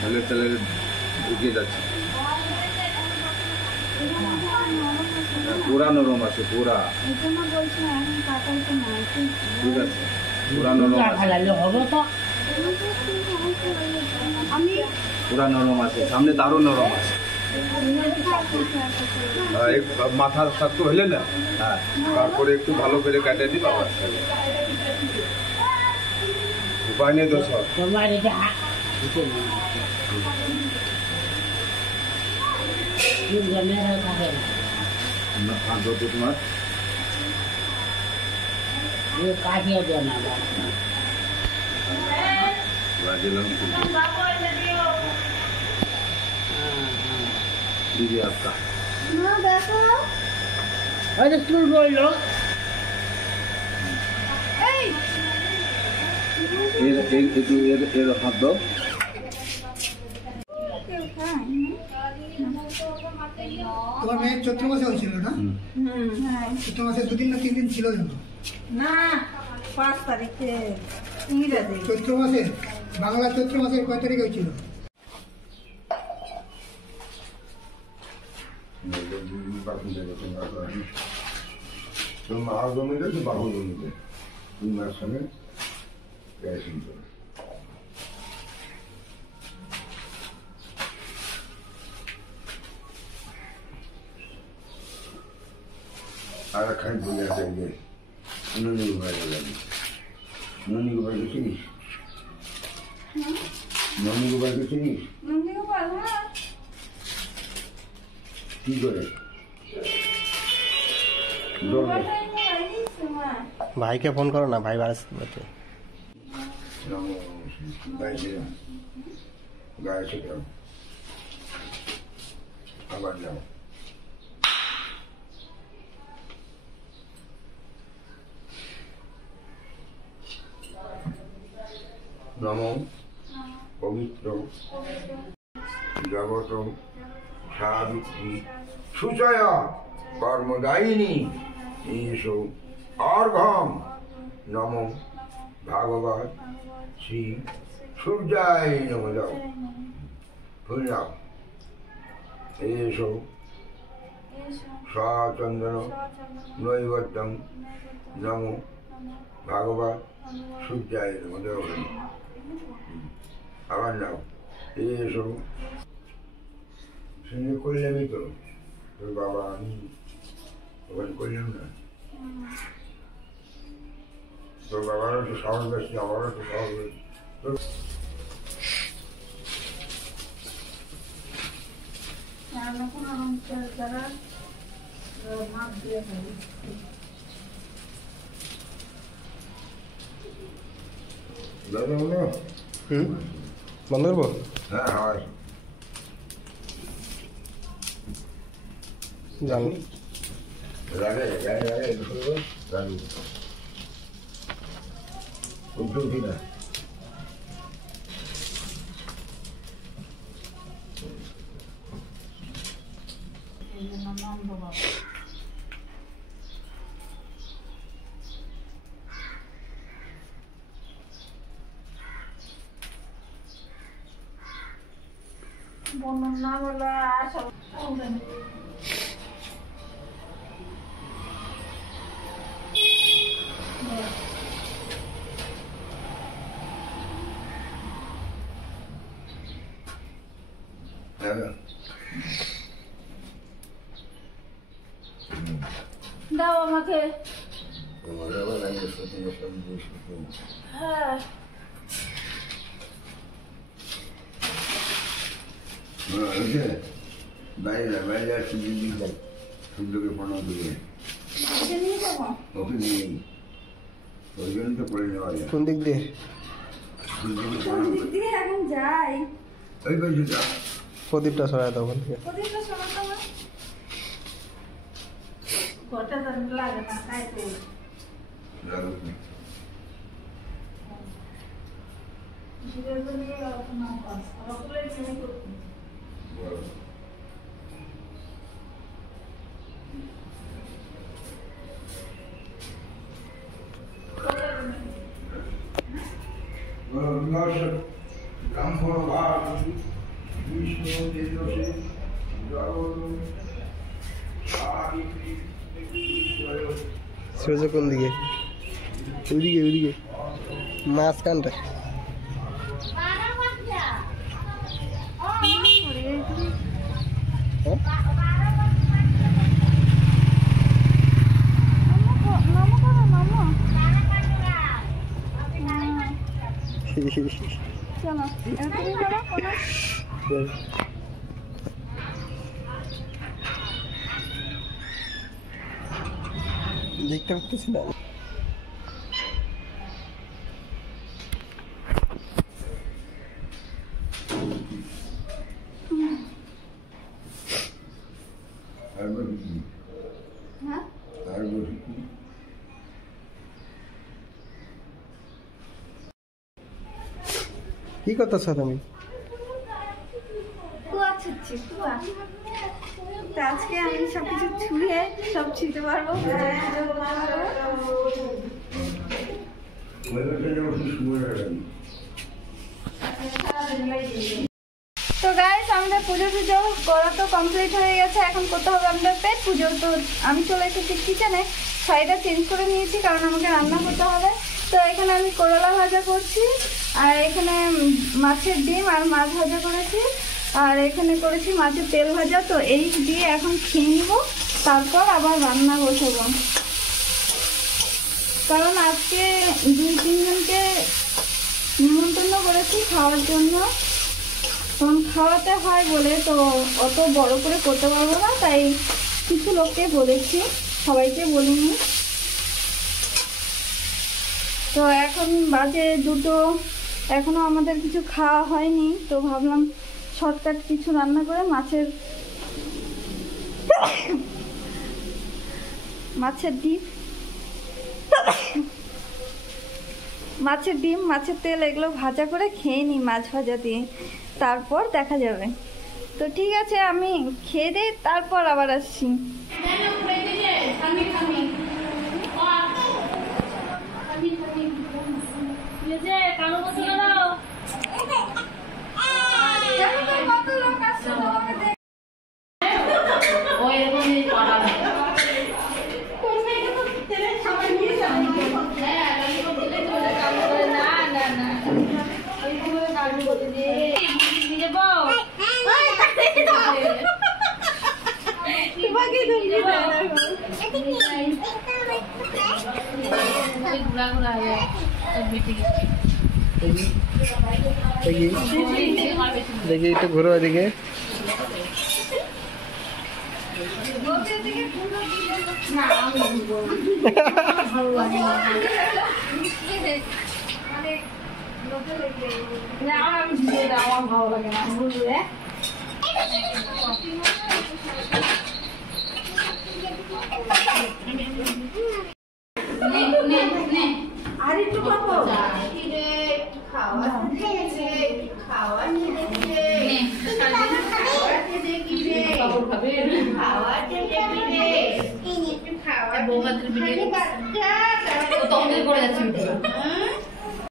ঢালের চালে ঢুকে যাচ্ছে, পুরা নরম আছে, পুরা ঠিক আছে, পুরা নরম পুরা নরম আছে, সামনে তারও নরম আছে। মাথা শক্ত হইলে না, হ্যাঁ, তারপরে একটু ভালো করে কাটে দিবা, উপায় নেই তো সব। তোমার কাটিয়ে দেয় না दीदी आपका अरे तू बोल लो हाथ दो। তোমার মেয়ে চৈত্র মাসে হয়েছিল না? চৈত্র মাসে 2 না 3 দিন ছিল না 5 তারিখে চৈত্র মাসে, বাংলা চৈত্র মাসের কয় তারিখে হয়েছিল? আর খাই বলে যাইবে ননি ঘুমাই গেলেন, ননি ঘুমাইকে চিনিস? ননি ঘুমাইকে চিনিস? কি করে ভাইকে ফোন করো না, ভাই বাড়ি গায়ে থেকে আবার যাও। নমো পবিত্র জগত সাবিত্রী সুজয়া কর্মদায়িনী ঈশো অর্ঘম নমো ভাগবত শ্রী সূর্যায় নমঃ। যাও ফুল যাও। এসো সচন্দন নৈবদ্যম নমো ভাগবত সূর্যায় নমঃ। আবার যাও। এসো সঙ্গে করলামই তো, তোর বাবা আমি ওখানে করলাম না, তোর বাবারও তো সাহস বেশি, আমারও তো সাহস বেশি। বন্ধ করবো? হ্যাঁ হয় জানি উঠি না। বর্ণনা বলা সব দাও আমাকে। হ্যাঁ বাইরে বাইরে সূর্যকে প্রণাম দেবে, নিয়ে যাবো। ওকে নিয়ে ওই জন্য তো করে নেওয়া যায়। কোন দিক দিয়ে? কোন দিক দিয়ে এখন যাই? ওই পয়সাটা প্রদীপটা সরাই দাও ওখান থেকে। প্রদীপটা সরাতে হবে। ঘরটা জানতে লাগে না, তাই তো। লাগুক না। জীবের জন্য না পাস। আমাকে জেনে করতে। বলো। সূর্য কোন দিকে? ওইদিকে ওইদিকে মাঝখানটা। দেখতে পাচ্ছি না। কি করতেছ তুমি? কুয়া ছুটছি, কুয়া। তো আজকে আমি সবকিছু ছুঁড়ে সব ছিঁড়তে পারবো। তো গাইস, আমাদের পুজো টুজো করা তো কমপ্লিট হয়ে গেছে। এখন করতে হবে আমাদের পেট পুজো। তো আমি চলে এসেছি কিচেনে, শাড়িটা চেঞ্জ করে নিয়েছি কারণ আমাকে রান্না করতে হবে। তো এখানে আমি করলা ভাজা করছি, আর এখানে মাছের ডিম আর মাছ ভাজা করেছি, আর এখানে করেছি মাছের তেল ভাজা। তো এই দিয়ে এখন খেয়ে নিব, তারপর আবার রান্না বসাবো। কারণ আজকে 2-3 জনকে নিমন্ত্রণ করেছি খাওয়ার জন্য। তখন খাওয়াতে হয় বলে তো অত বড় করে করতে পারবো না, তাই কিছু লোককে বলেছি, সবাইকে বলিনি। তো এখন বাজে 2টো, এখনো আমাদের কিছু খাওয়া হয়নি। তো ভাবলাম শর্টকাট কিছু রান্না করে মাছের ডিম মাছের তেল এগুলো ভাজা করে খেয়ে নিই মাছ ভাজা দিয়ে, তারপর দেখা যাবে। তো ঠিক আছে, আমি খেয়ে দিই, তারপর আবার আসছি। দেখি একটু ঘুরো এদিকে। আমার ভালো লাগে না বুঝলে। আর একটু খাবো, করে যাচ্ছে